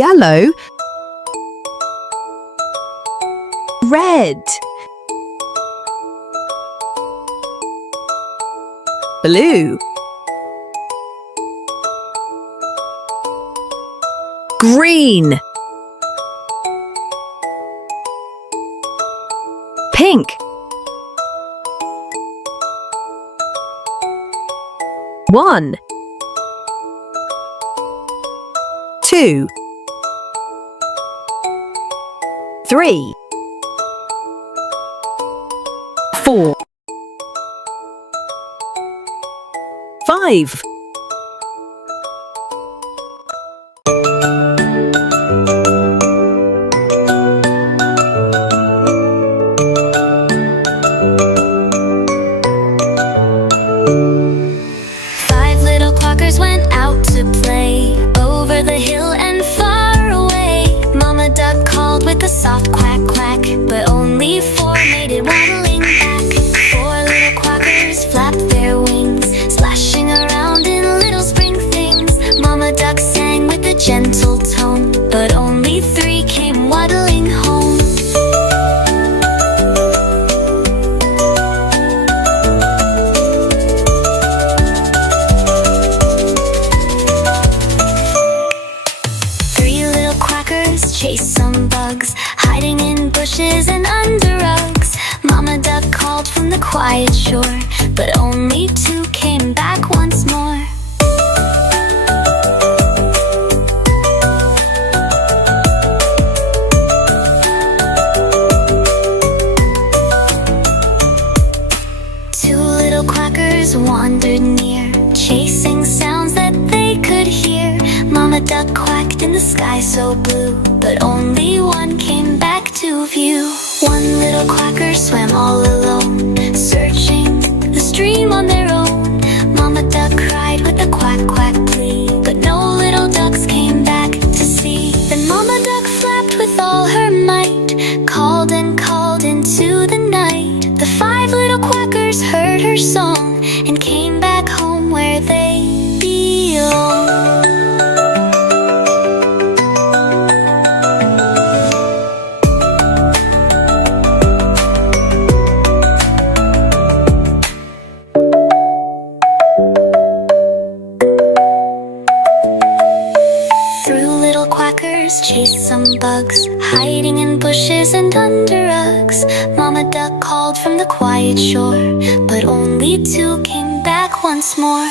Yellow. Red. Blue. Green. Pink. One. Two. Three. Four. Five. Five little clockers went out to play over the hill and far away. Mama Duck called with a soft quack quack, but only four made it waddling back. Four little quackers flapped their wings, splashing around in little spring things. Mama Duck sang with a gentle tone, but only three came waddling home. Three little quackers chased some bugs, hiding in bushes and under rugs. Mama Duck called from the quiet shore, but only two came back once more. Two little quackers wandered near, chasing sounds that they could hear. Mama Duck quacked in the sky so blue, but only one came back to view. One little quacker swam all alone, searching the stream on their own. Mama Duck cried with a quack quack plea, but no little ducks came back to see. Then Mama Duck flapped with all her might, called and called into the night. The five little quackers heard her song and came back home where they belong. Chased some bugs, hiding in bushes and under rugs. Mama Duck called from the quiet shore, but only two came back once more.